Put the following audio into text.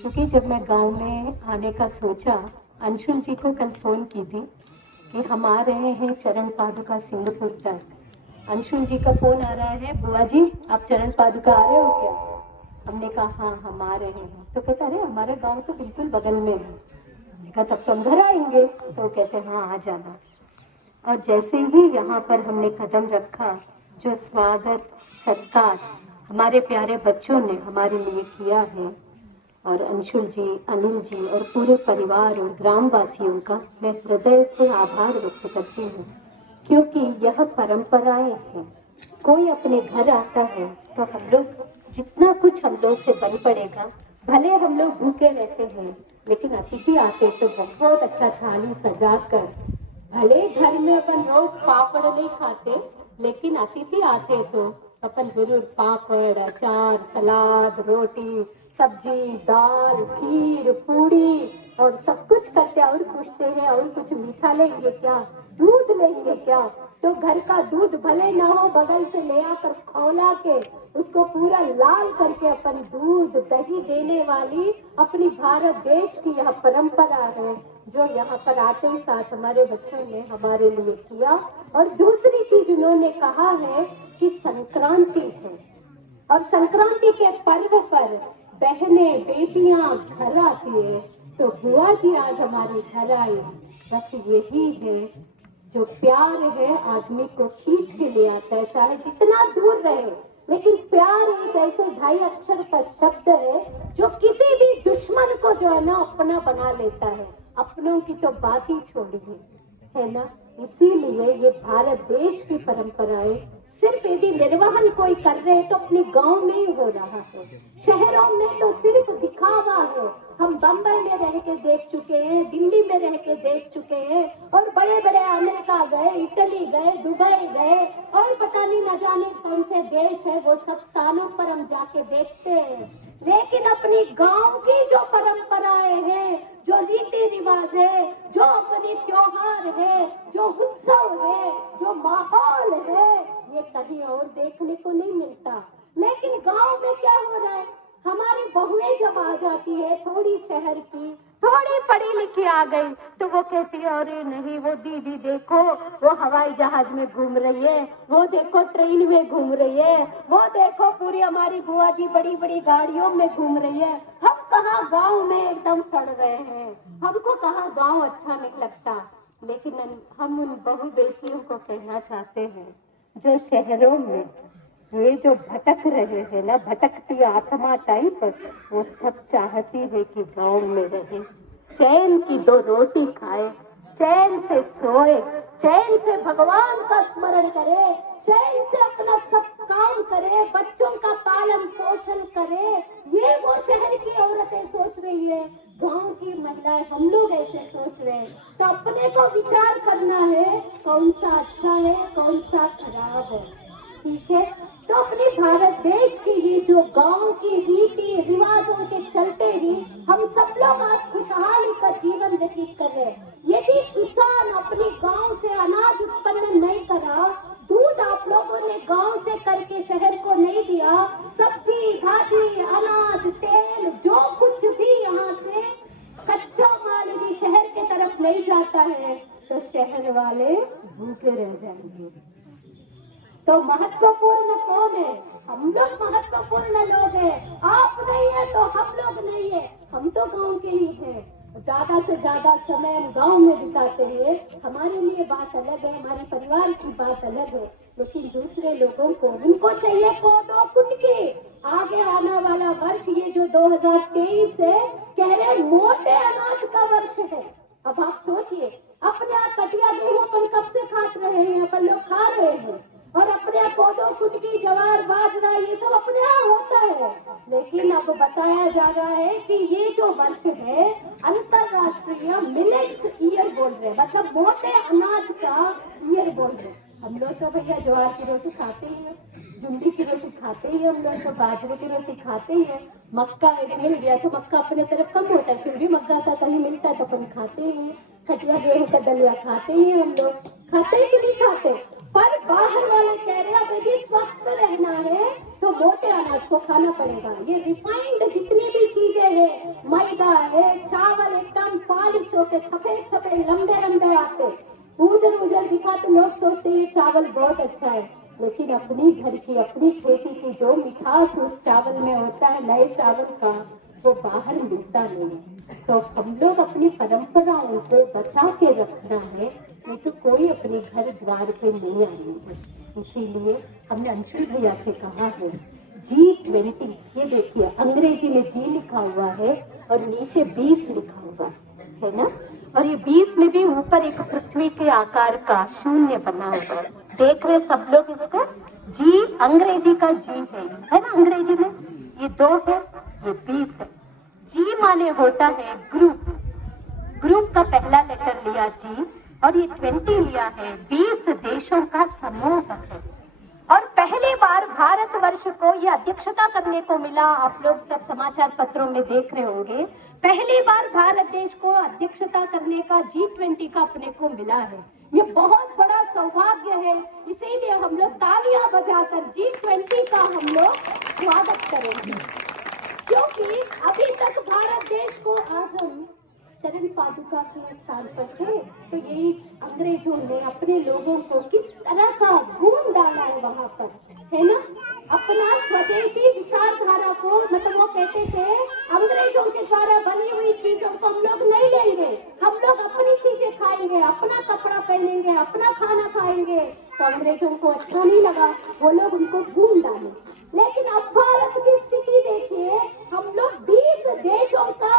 क्योंकि जब मैं गांव में आने का सोचा, अंशुल जी को कल फ़ोन की थी कि हम आ रहे हैं चरण पादुका सिंगापुर तक। अंशुल जी का फ़ोन आ रहा है, बुआ जी आप चरण पादुका आ रहे हो क्या? हमने कहा हाँ हम आ रहे हैं। तो कहता अरे हमारे गांव तो बिल्कुल बगल में है। हमने कहा तब तो हम घर आएंगे। तो कहते हाँ आ जाना। और जैसे ही यहाँ पर हमने कदम रखा, जो स्वागत सत्कार हमारे प्यारे बच्चों ने हमारे लिए किया है, और अंशुल जी, अनिल जी और पूरे परिवार और ग्रामवासियों का मैं हृदय से आभार व्यक्त करती हूँ, क्योंकि यह परंपराएं हैं। कोई अपने घर आता है तो हम लोग जितना कुछ हम लोग से बन पड़ेगा, भले हम लोग भूखे रहते हैं, लेकिन अतिथि आते तो बहुत अच्छा थाली सजा कर, भले घर में अपन रोज पापड़ नहीं खाते, लेकिन अतिथि आते तो अपन जरूर पापड़, अचार, सलाद, रोटी, सब्जी, दाल, खीर, पूड़ी और सब कुछ करते। और पूछते हैं और कुछ मीठा लेंगे क्या, दूध लेंगे क्या? तो घर का दूध भले ना हो, बगल से ले आकर खौला के उसको पूरा लाल करके अपन दूध दही देने वाली अपनी भारत देश की यह परंपरा है, जो यहाँ पर आते ही साथ हमारे बच्चों ने हमारे लिए किया। और दूसरी चीज उन्होंने कहा है कि संक्रांति है, और संक्रांति के पर्व पर बहनें बेटियां घर आती है, तो बुआ जी आज हमारे घर आई। बस यही है जो प्यार है, आदमी को खींच के ले आता है, चाहे जितना दूर रहे। लेकिन प्यार एक ऐसे 2.5 अक्षर का शब्द है जो किसी भी दुश्मन को जो है ना अपना बना लेता है। अपनों की तो बात ही छोड़िए, है ना। इसीलिए ये भारत देश की परंपराएं सिर्फ यदि निर्वहन कोई कर रहे हैं तो अपने गांव में ही हो रहा है, शहरों में तो सिर्फ दिखावा है। हम बंबई में रह के देख चुके हैं, दिल्ली में रह के देख चुके हैं, और बड़े बड़े अमेरिका गए, इटली गए, दुबई गए, और पता नहीं न जाने कौन से देश है, वो सब स्थानों पर हम जाके देखते हैं। लेकिन अपनी गांव की जो परंपराएं हैं, जो रीति रिवाज है, जो अपनी त्योहार है, जो उत्सव है, जो माहौल है, ये कहीं और देखने को नहीं मिलता। लेकिन गांव में क्या हो रहा है, हमारी बहुएं जब आ जाती है, थोड़ी शहर की, थोड़ी पढ़ी लिखी आ गई, तो वो कहती है अरे नहीं वो दीदी देखो वो हवाई जहाज में घूम रही है, वो देखो ट्रेन में घूम रही है, वो देखो पूरी हमारी बुआ जी बड़ी बड़ी गाड़ियों में घूम रही है। हम कहाँ गांव में एकदम सड़ रहे हैं, हमको कहाँ गांव अच्छा नहीं लगता। लेकिन हम उन बहु बेटियों को कहना चाहते हैं जो शहरों में ये जो भटक रहे हैं ना, भटकती आत्मा टाइप, वो सब चाहती है कि गांव में रहे, चैन की 2 रोटी खाए, चैन से सोए, चैन से भगवान का स्मरण करे, चैन से अपना सब काम करे, बच्चों का पालन पोषण करे। ये वो शहर की औरतें सोच रही है, गांव की महिलाएं हम लोग ऐसे सोच रहे हैं। तो अपने को विचार करना है कौन सा अच्छा है, कौन सा खराब है, ठीक है। तो अपने भारत देश की ये जो गांव की रीति रिवाजों के चलते ही हम सब लोग आज खुशहाली का जीवन व्यतीत कर रहे हैं। यदि किसान अपने गांव से अनाज उत्पन्न नहीं करा, दूध आप लोगों ने गांव से करके शहर को नहीं दिया, सब्जी भाजी अनाज तेल जो कुछ भी यहाँ से कच्चा माल यदि शहर के तरफ नहीं जाता है, तो शहर वाले भूखे रह जाएंगे। तो महत्वपूर्ण कौन है? हम लोग महत्वपूर्ण लोग हैं। आप नहीं है तो हम लोग नहीं है, हम तो गांव के ही हैं। ज्यादा से ज्यादा समय हम गांव में बिताते हैं, हमारे लिए बात अलग है, हमारे परिवार की बात अलग है। लेकिन दूसरे लोगों को उनको चाहिए कोदो कुटकी। आगे आने वाला वर्ष ये जो 2023 है, कह रहे मोटे अनाज का वर्ष है। अब आप सोचिए, अपने यहाँ कटिया गेहूं अपन कब से खा रहे हैं, अपन लोग खा रहे हैं, और अपने यहाँ कोदो कुटकी ज्वार बाजरा ये सब अपने यहाँ होता है। लेकिन अब बताया जा रहा है कि ये जो वर्ष है अंतरराष्ट्रीय मिलेट्स ईयर बोल रहे हैं, मतलब मोटे अनाज का ईयर बोल रहे हैं। हम लोग तो भैया ज्वार की रोटी खाते ही है, जुंडी की रोटी खाते ही, हम लोग तो बाजरे की रोटी खाते ही है। मक्का यदि मिल गया तो मक्का अपने तरफ कम होता है, फिर भी मक्का का कहीं मिलता है तो अपन खाते ही है। खटिया गेहूं का दलिया खाते ही हम लोग, खाते ही कि नहीं खाते। पर बाहर वाले कह रहे हैं यदि स्वस्थ रहना है तो मोटे अनाज को खाना पड़ेगा। ये रिफाइंड जितनी भी चीजें हैं, मैदा है, चावल एकदम पॉलिश होके सफेद सफेद लंबे लंबे आते, उजल उजल दिखाते, लोग सोचते ये चावल बहुत अच्छा है, लेकिन अपनी घर की अपनी खेती की जो मिठास उस चावल में होता है नए चावल का, वो बाहर मिलता नहीं है। तो हम लोग अपनी परंपराओं को बचा के रखना है, नहीं तो कोई अपने घर द्वार पे नहीं आएंगे। इसीलिए हमने अंशुल भैया से कहा है G20, ये देखिए अंग्रेजी में G लिखा हुआ है और नीचे 20 लिखा हुआ है ना, और ये 20 में भी ऊपर एक पृथ्वी के आकार का शून्य बना हुआ है, देख रहे सब लोग इसका। जी अंग्रेजी का जी है ना, अंग्रेजी में ये 2 है, ये 20 है। जी माने होता है ग्रुप, ग्रुप का पहला लेटर लिया जी, और ये 20 लिया है, 20 देशों का समूह है। और पहली बार भारतवर्ष को ये अध्यक्षता करने को मिला, आप लोग सब समाचार पत्रों में देख रहे होंगे, पहली बार भारत देश को अध्यक्षता करने का G20 का अपने को मिला है। ये बहुत बड़ा सौभाग्य है, इसीलिए हम लोग तालियां बजाकर G20 का हम लोग स्वागत करेंगे, क्योंकि अभी तक भारत देश को, आज हम चरण पादुका के स्थान पर थे, तो यही अंग्रेजों ने अपने लोगों को किस तरह का घूम डाला है वहां पर, है ना। अपना स्वदेशी विचारधारा को, मतलब वो कहते थे अंग्रेजों के द्वारा बनी हुई चीजों को हम लोग नहीं लेंगे, हम लोग अपनी चीजें खाएंगे, अपना कपड़ा पहनेंगे, अपना खाना खाएंगे। तो अंग्रेजों को अच्छा नहीं लगा, वो लोग उनको घूम डाले। लेकिन अब भारत की स्थिति देखिए, हम लोग 20 देशों का